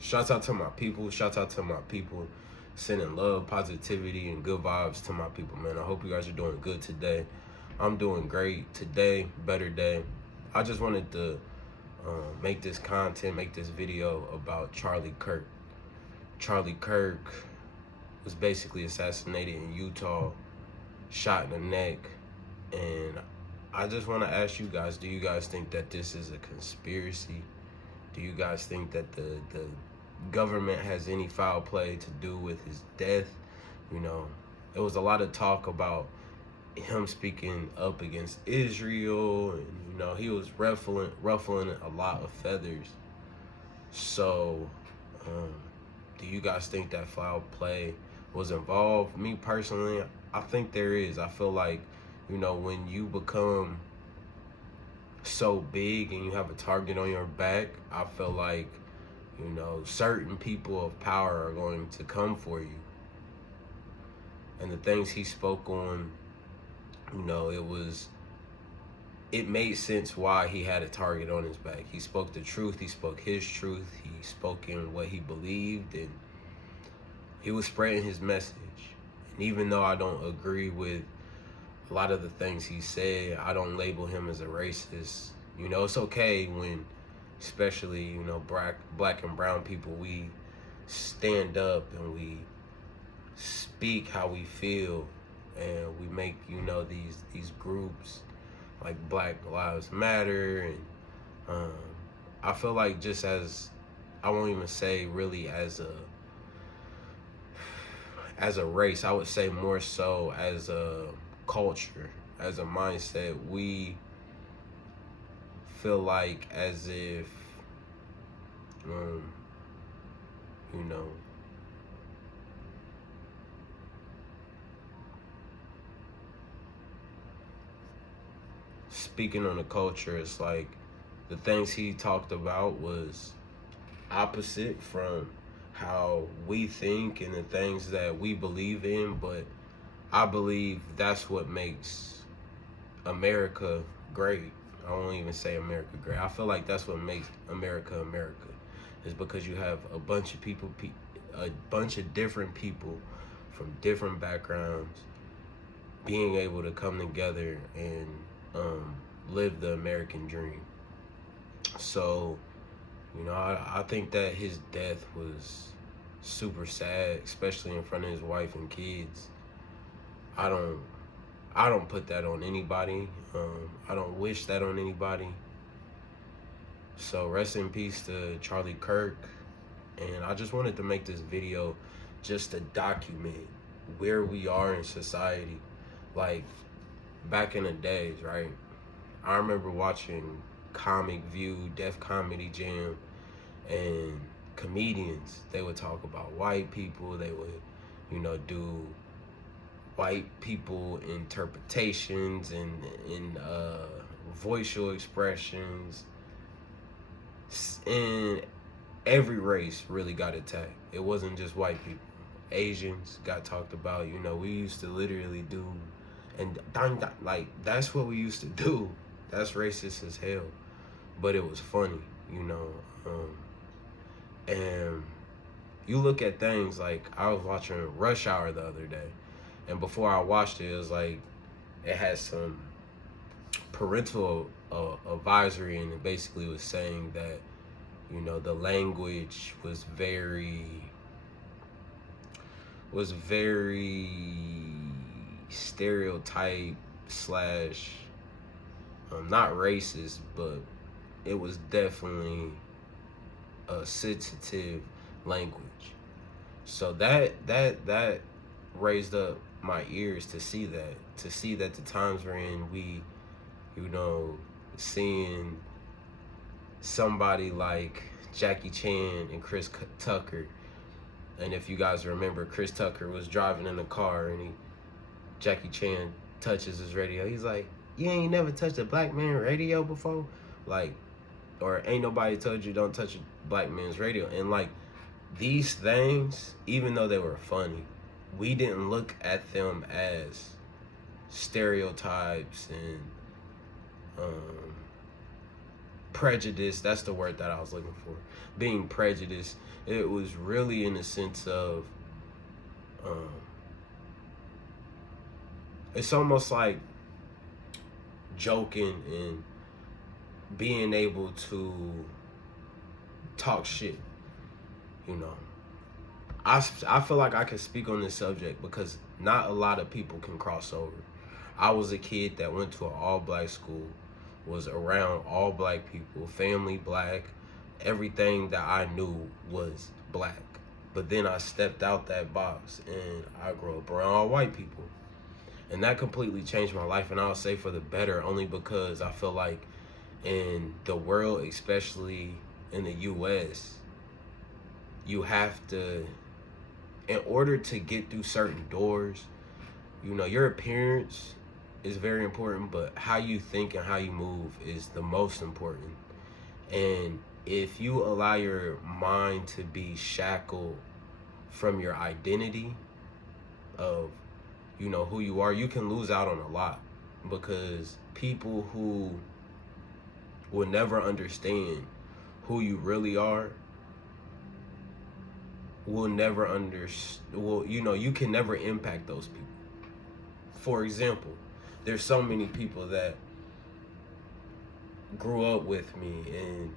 Shouts out to my people. Shouts out to my people. Sending love, positivity, and good vibes to my people, man. I hope you guys are doing good today. I'm doing great today. Better day. I just wanted to make this content, make this video about Charlie Kirk. Charlie Kirk was basically assassinated in Utah, shot in the neck, and I just want to ask you guys, do you guys think that this is a conspiracy? Do you guys think that the government has any foul play to do with his death? You know, there was a lot of talk about him speaking up against Israel, and you know, he was ruffling a lot of feathers. So, do you guys think that foul play was involved? Me personally, I think there is. I feel like, you know, when you become so big and you have a target on your back, I feel like, you know, certain people of power are going to come for you. And the things he spoke on, you know, it made sense why he had a target on his back. He spoke the truth. He spoke his truth. He spoke in what he believed, and he was spreading his message. And even though I don't agree with a lot of the things he said, I don't label him as a racist. You know, it's okay when, especially, you know, black and brown people, we stand up and we speak how we feel, and we make, you know, these groups like Black Lives Matter, and I feel like, just as, I won't even say really as a race, I would say more so as a culture, as a mindset, we feel like as if, you know, speaking on the culture, it's like the things he talked about was opposite from how we think and the things that we believe in, but I believe that's what makes America great. I won't even say America great. I feel like that's what makes America America, is because you have a bunch of people, a bunch of different people from different backgrounds being able to come together and live the American dream. So, you know, I think that his death was super sad, especially in front of his wife and kids. I don't put that on anybody. I don't wish that on anybody. So rest in peace to Charlie Kirk. And I just wanted to make this video just to document where we are in society. Like, back in the days, right? I remember watching Comic View, Def Comedy Jam, and comedians, they would talk about white people. They would, you know, do white people interpretations and voiceal expressions, and every race really got attacked. It wasn't just white people. Asians got talked about. You know, we used to literally do, and like, that's what we used to do. That's racist as hell, but it was funny, you know. And you look at things like, I was watching Rush Hour the other day, and before I watched it, it was like, it had some parental advisory, and it basically was saying that, you know, the language was very stereotype slash, not racist, but it was definitely a sensitive language. So that raised up my ears to see that the times we're in, we, you know, seeing somebody like Jackie Chan and Chris Tucker. And if you guys remember, Chris Tucker was driving in the car, and Jackie Chan touches his radio. He's like, "You ain't never touched a black man radio before?" Like, or ain't nobody told you don't touch a black man's radio. And like, these things, even though they were funny, we didn't look at them as stereotypes and prejudiced. That's the word that I was looking for. Being prejudiced. It was really in the sense of, um, it's almost like joking and being able to talk shit, you know. I feel like I can speak on this subject because not a lot of people can cross over. I was a kid that went to an all-black school, was around all black people, family black, everything that I knew was black. But then I stepped out that box and I grew up around all white people. And that completely changed my life, and I'll say for the better, only because I feel like in the world, especially in the US, you have to, in order to get through certain doors, you know, your appearance is very important, but how you think and how you move is the most important. And if you allow your mind to be shackled from your identity of, you know, who you are, you can lose out on a lot, because people who will never understand who you really are will never you know, you can never impact those people. For example, there's so many people that grew up with me, and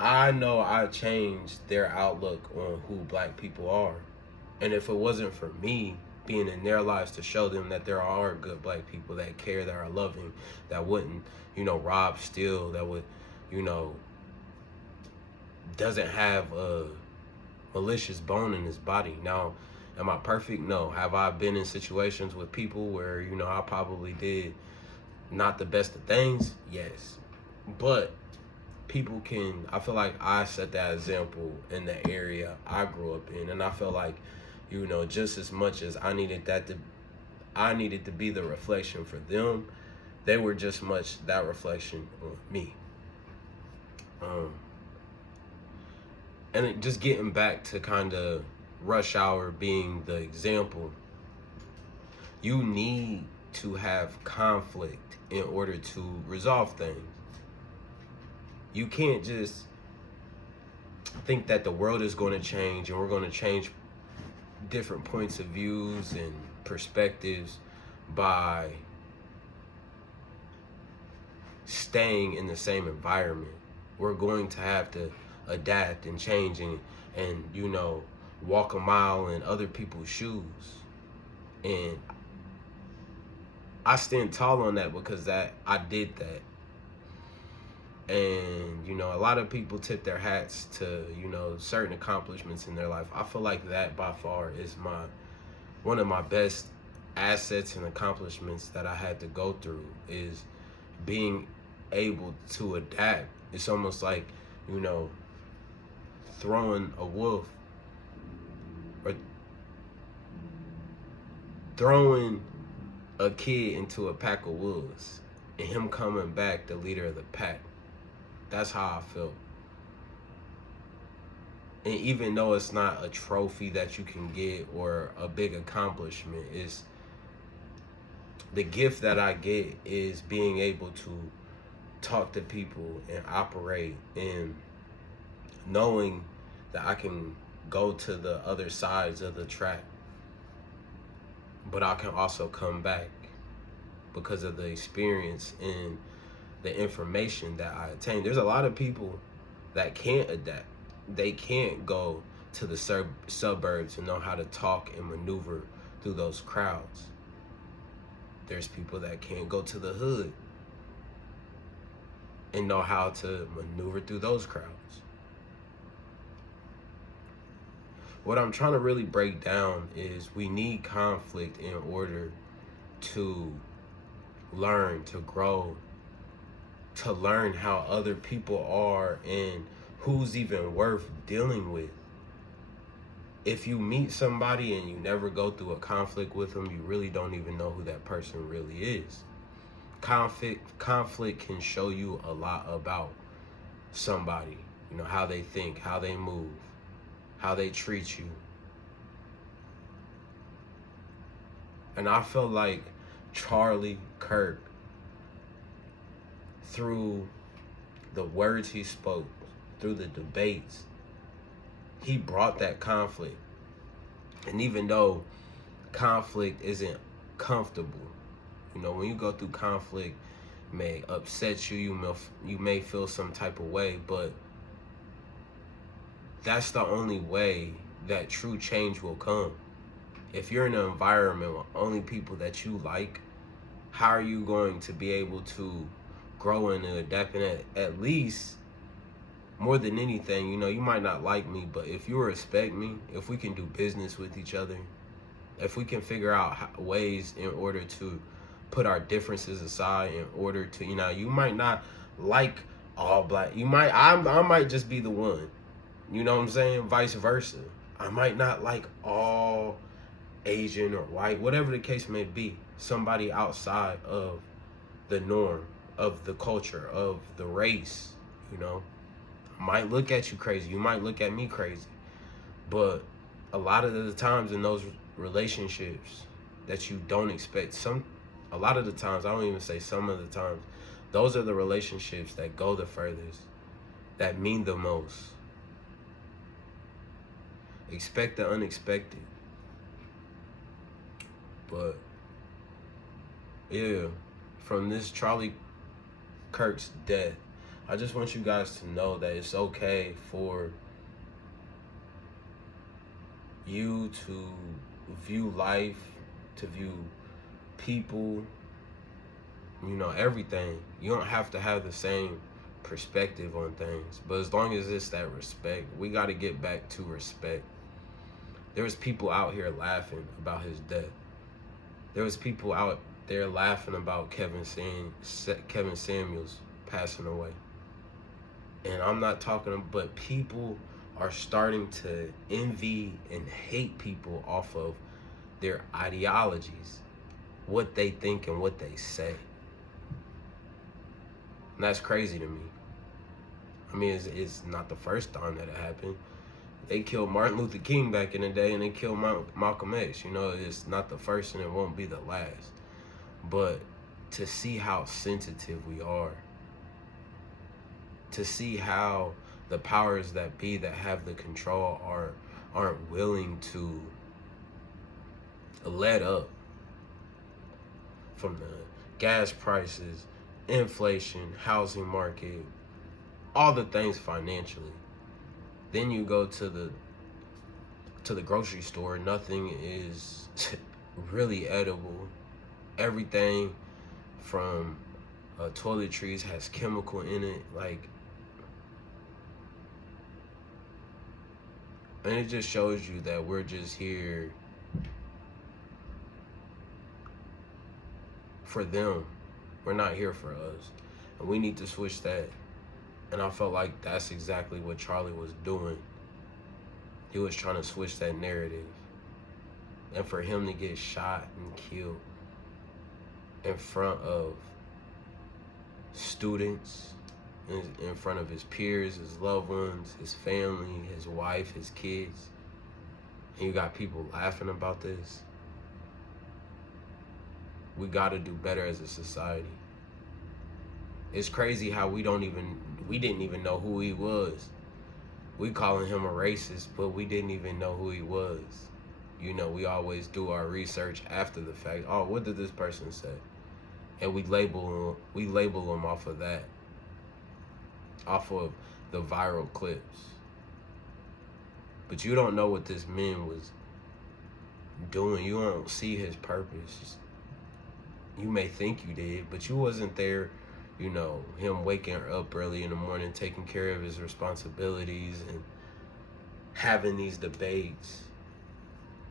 I know I changed their outlook on who black people are. And if it wasn't for me being in their lives to show them that there are good black people that care, that are loving, that wouldn't, you know, rob, steal, that would, you know, doesn't have a malicious bone in his body. Now, am I perfect? No. Have I been in situations with people where, you know, I probably did not the best of things? Yes. But people can, I feel like I set that example in the area I grew up in, and I feel like, you know, just as much as I needed to be the reflection for them, they were just much that reflection on me. And just getting back to kind of Rush Hour being the example, you need to have conflict in order to resolve things. You can't just think that the world is going to change and we're going to change different points of views and perspectives by staying in the same environment. We're going to have to adapt and change and you know, walk a mile in other people's shoes. And I stand tall on that because that I did that. And, you know, a lot of people tip their hats to, you know, certain accomplishments in their life. I feel like that by far is one of my best assets and accomplishments that I had to go through, is being able to adapt. It's almost like, you know, throwing a wolf or throwing a kid into a pack of wolves and him coming back the leader of the pack. That's how I felt. And even though it's not a trophy that you can get or a big accomplishment, it's the gift that I get is being able to talk to people and operate, and knowing that I can go to the other sides of the track, but I can also come back because of the experience and the information that I attained. There's a lot of people that can't adapt. They can't go to the suburbs and know how to talk and maneuver through those crowds. There's people that can't go to the hood and know how to maneuver through those crowds. What I'm trying to really break down is we need conflict in order to learn, to grow, to learn how other people are and who's even worth dealing with. If you meet somebody and you never go through a conflict with them, you really don't even know who that person really is. Conflict can show you a lot about somebody, you know, how they think, how they move, how they treat you. And I feel like Charlie Kirk, through the words he spoke, through the debates, he brought that conflict. And even though conflict isn't comfortable, you know, when you go through conflict, it may upset you, you may feel some type of way, but that's the only way that true change will come. If you're in an environment with only people that you like, how are you going to be able to grow and adapt? And at least, more than anything, you know, you might not like me, but if you respect me, if we can do business with each other, if we can figure out ways in order to put our differences aside, in order to, you know, you might not like all black, I might just be the one, you know what I'm saying? Vice versa. I might not like all Asian or white, whatever the case may be, somebody outside of the norm, of the culture, of the race, you know. I might look at you crazy, you might look at me crazy, but a lot of the times in those relationships that you don't expect, a lot of the times, I don't even say some of the times, those are the relationships that go the furthest, that mean the most. Expect the unexpected. But yeah, from this Charlie Kirk's death, I just want you guys to know that it's okay for you to view life, to view people, you know, everything. You don't have to have the same perspective on things, but as long as it's that respect, we got to get back to respect. There was people out here laughing about his death. There was people out there laughing about Kevin Samuels passing away. And I'm not talking, but people are starting to envy and hate people off of their ideologies, what they think and what they say. And that's crazy to me. I mean, it's not the first time that it happened. They killed Martin Luther King back in the day, and they killed Malcolm X. You know, it's not the first, and it won't be the last. But to see how sensitive we are, to see how the powers that be that have the control aren't willing to let up from the gas prices, inflation, housing market, all the things financially. Then you go to the grocery store, nothing is really edible. Everything from toiletries has chemical in it, like, and it just shows you that we're just here for them. We're not here for us, and we need to switch that. And I felt like that's exactly what Charlie was doing. He was trying to switch that narrative. And for him to get shot and killed in front of students, in front of his peers, his loved ones, his family, his wife, his kids, and you got people laughing about this, we gotta do better as a society. It's crazy how we didn't even know who he was. We calling him a racist, but we didn't even know who he was. You know, we always do our research after the fact. Oh, what did this person say? And we label them off of that, off of the viral clips. But you don't know what this man was doing. You don't see his purpose. You may think you did, but you wasn't there. You know, him waking up early in the morning, taking care of his responsibilities and having these debates.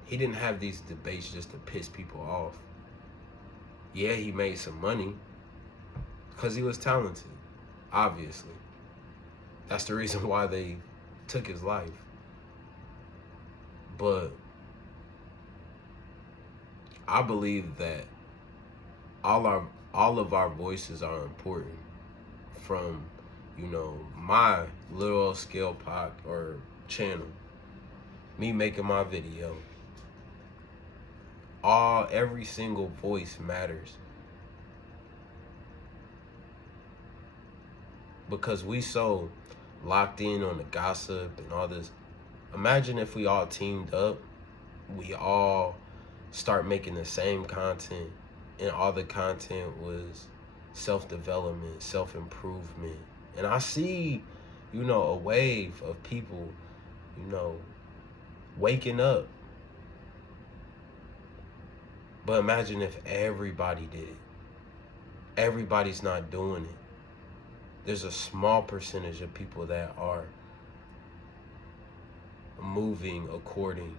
He didn't have these debates just to piss people off. Yeah, he made some money because he was talented, obviously. That's the reason why they took his life. But I believe that all of our voices are important. From, you know, my little scale pod or channel, me making my video, every single voice matters. because we so locked in on the gossip and all this. Imagine if we all teamed up, we all start making the same content, and all the content was self-development, self-improvement. And I see, a wave of people, waking up. But imagine if everybody did it. Everybody's not doing it. There's a small percentage of people that are moving according.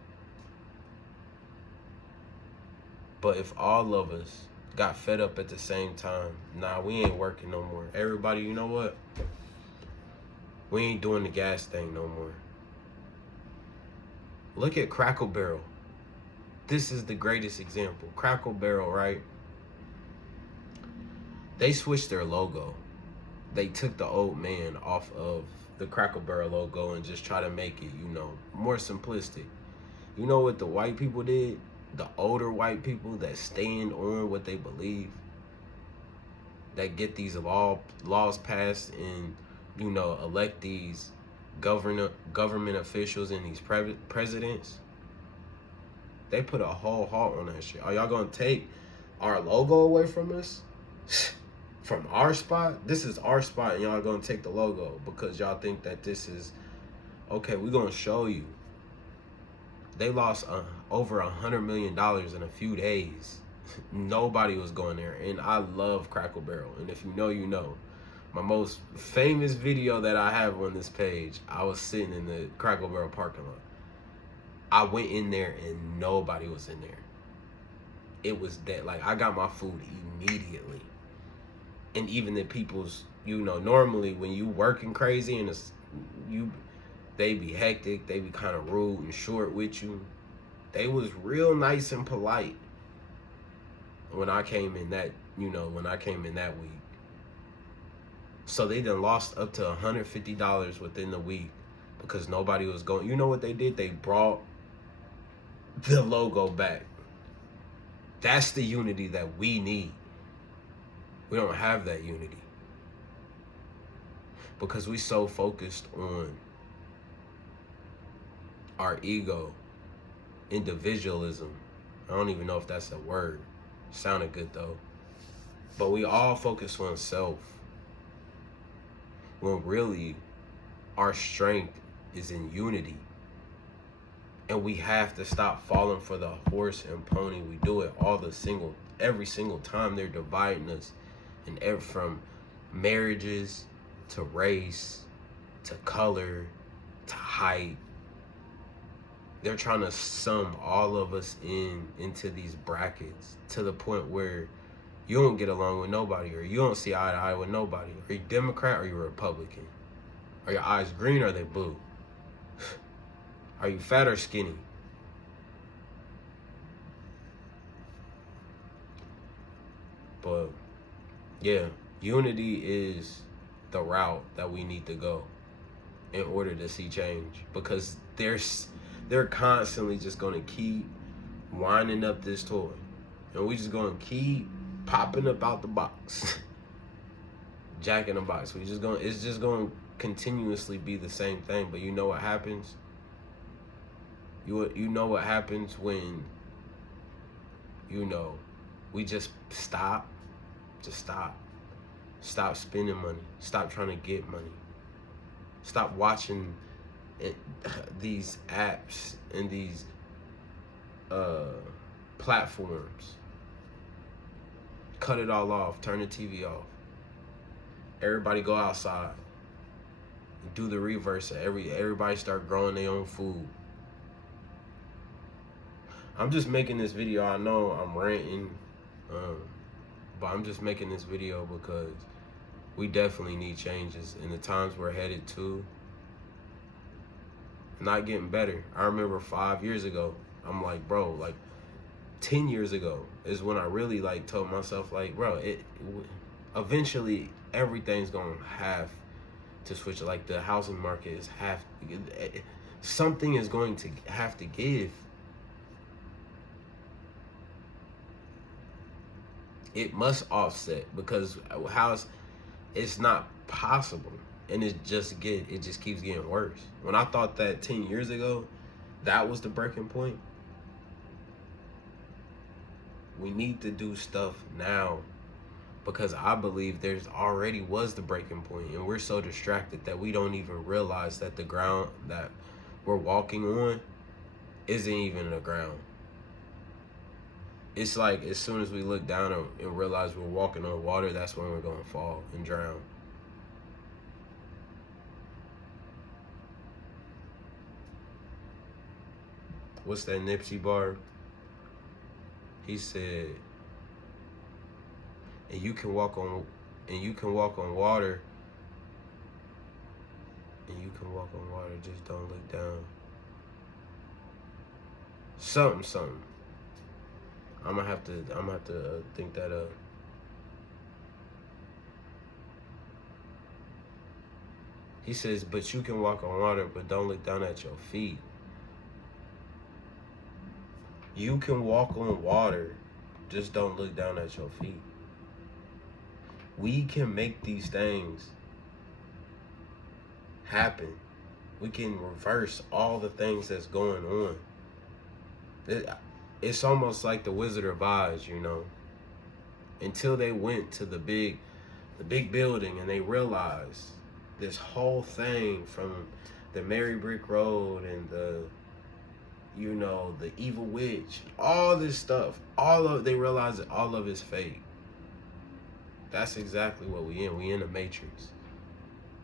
But if all of us got fed up at the same time, nah, we ain't working no more. Everybody, you know what? We ain't doing the gas thing no more. Look at Crackle Barrel. This is the greatest example. Crackle Barrel, right? They switched their logo. They took the old man off of the Crackle Barrel logo and just try to make it, more simplistic. You know what the white people did? The older white people that stand on what they believe, that get these laws passed and, elect these government officials and these presidents, they put a whole halt on that shit. Are y'all gonna take our logo away from us? From our spot? This is our spot, and y'all gonna take the logo because y'all think that this is okay. We're gonna show you. They lost over $100 million in a few days. Nobody was going there, and I love Crackle Barrel. And if you know, you know. My most famous video that I have on this page, I was sitting in the Crackle Barrel parking lot. I went in there and nobody was in there. It was dead. Like, I got my food immediately. And even the people's, normally when you working crazy and they be hectic, they be kind of rude and short with you. They was real nice and polite when I came in that, week. So they done lost up to $150 within the week because nobody was going. You know what they did? They brought the logo back. That's the unity that we need. We don't have that unity because we so focused on our ego, individualism. I don't even know if that's a word. Sounded good though. But we all focus on self, when really our strength is in unity. And we have to stop falling for the horse and pony. We do it every single time they're dividing us, and from marriages to race to color to height. They're trying to sum all of us into these brackets to the point where you don't get along with nobody, or you don't see eye to eye with nobody. Are you Democrat or are you Republican? Are your eyes green or are they blue? Are you fat or skinny? But yeah, unity is the route that we need to go in order to see change, because they're constantly just going to keep winding up this toy, and we just going to keep popping up out the box. Jack in the box. It's just going to continuously be the same thing. But you know what happens? You know what happens when, we just stop. Just stop. Stop spending money. Stop trying to get money. Stop watching these apps and these platforms. Cut it all off. Turn the TV off. Everybody go outside. Do the reverse. Everybody start growing their own food. I'm just making this video. I know I'm ranting, but I'm just making this video because we definitely need changes, and the times we're headed to not getting better. I remember 5 years ago, I'm like, bro, 10 years ago is when I really told myself, bro, eventually everything's gonna have to switch. The housing market is something is going to have to give. It must offset, because it's not possible. And it just keeps getting worse. When I thought that 10 years ago, that was the breaking point. We need to do stuff now, because I believe there's already was the breaking point, and we're so distracted that we don't even realize that the ground that we're walking on isn't even the ground. It's like as soon as we look down and realize we're walking on water, that's when we're gonna fall and drown. What's that Nipsey bar? He said, and you can walk on water, and you can walk on water, just don't look down. Something. I'm gonna have to think that up. He says, but you can walk on water, but don't look down at your feet. You can walk on water, just don't look down at your feet. We can make these things happen. We can reverse all the things that's going on. It's almost like the Wizard of Oz, you know. Until they went to the big building and they realized this whole thing, from the Mary Brick Road and the evil witch, all this stuff, they realize that all of it's fake. That's exactly what we in. We in a matrix.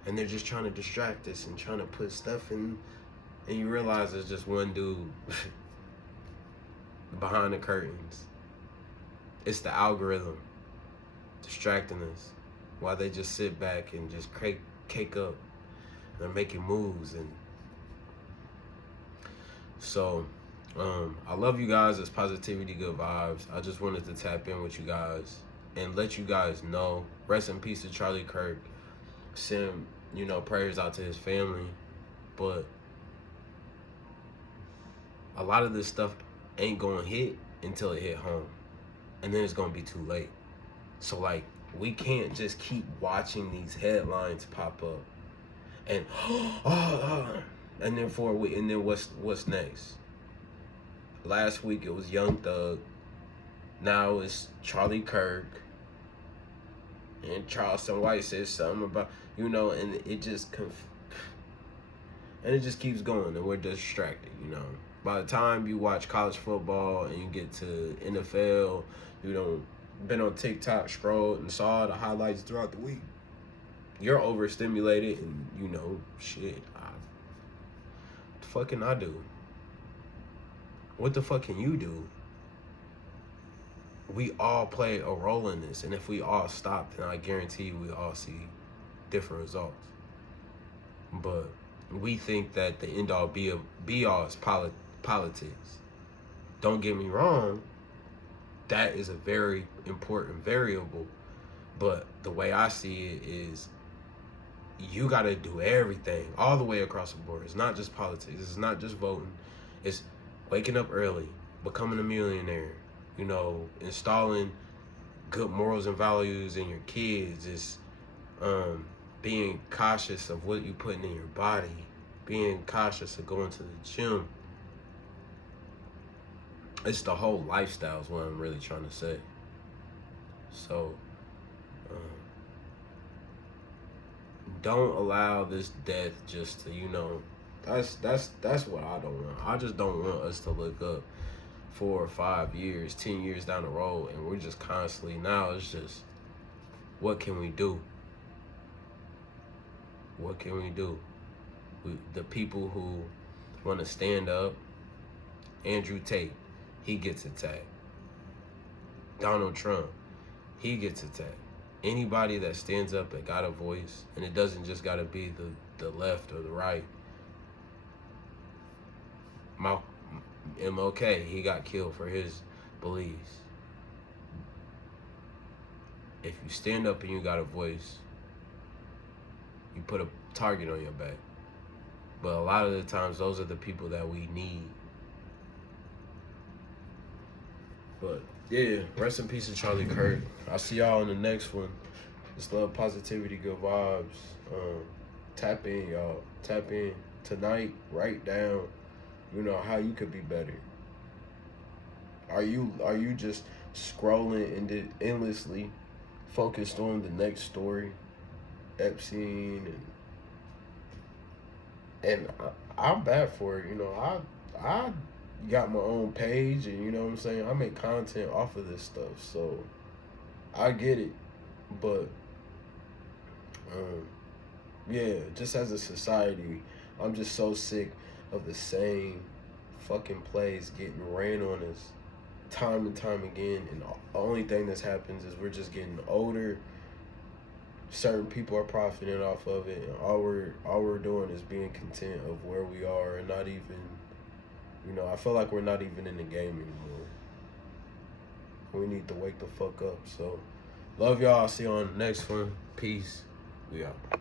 And they're just trying to distract us and trying to put stuff in, and you realize there's just one dude behind the curtains. It's the algorithm distracting us while they just sit back and just cake up. They're making moves. And so I love you guys. It's positivity, good vibes. I just wanted to tap in with you guys and let you guys know. Rest in peace to Charlie Kirk. Send prayers out to his family. But a lot of this stuff ain't gonna hit until it hit home, and then it's gonna be too late. So like, we can't just keep watching these headlines pop up and and then for a week, and then what's next? Last week it was Young Thug. Now it's Charlie Kirk. And Charleston White says something about, and it just keeps going, and we're distracted, By the time you watch college football and you get to NFL, been on TikTok, scrolled and saw the highlights throughout the week. You're overstimulated, and shit. What the fuck can I do? What the fuck can you do? We all play a role in this, and if we all stop, then I guarantee you we all see different results. But we think that the end all be all is politics. Don't get me wrong, that is a very important variable, but the way I see it is, you got to do everything all the way across the board. It's not just politics. It's not just voting. It's waking up early, becoming a millionaire, installing good morals and values in your kids. It's being cautious of what you're putting in your body, being cautious of going to the gym. It's the whole lifestyle is what I'm really trying to say. So don't allow this death just to, that's what I don't want. I just don't want us to look up 4 or 5 years, 10 years down the road, and we're just constantly, now it's just, what can we do? What can we do? The people who want to stand up, Andrew Tate, he gets attacked. Donald Trump, he gets attacked. Anybody that stands up and got a voice, and it doesn't just got to be the left or the right. MLK, he got killed for his beliefs. If you stand up and you got a voice, you put a target on your back. But a lot of the times, those are the people that we need. But yeah, rest in peace to Charlie Kirk. I'll see y'all in the next one. Just love, positivity, good vibes. tap in, y'all. Tap in tonight. Write down, how you could be better. Are you just scrolling and endlessly focused on the next story, Epstein, and I'm bad for it. I got my own page, and you know what I'm saying. I make content off of this stuff, so I get it. But yeah, just as a society, I'm just so sick of the same fucking plays getting ran on us time and time again. And the only thing that happens is we're just getting older. Certain people are profiting off of it, and all we're doing is being content of where we are, and not even, I feel like we're not even in the game anymore. We need to wake the fuck up. So, love y'all. I'll see you on the next one. Peace. We out.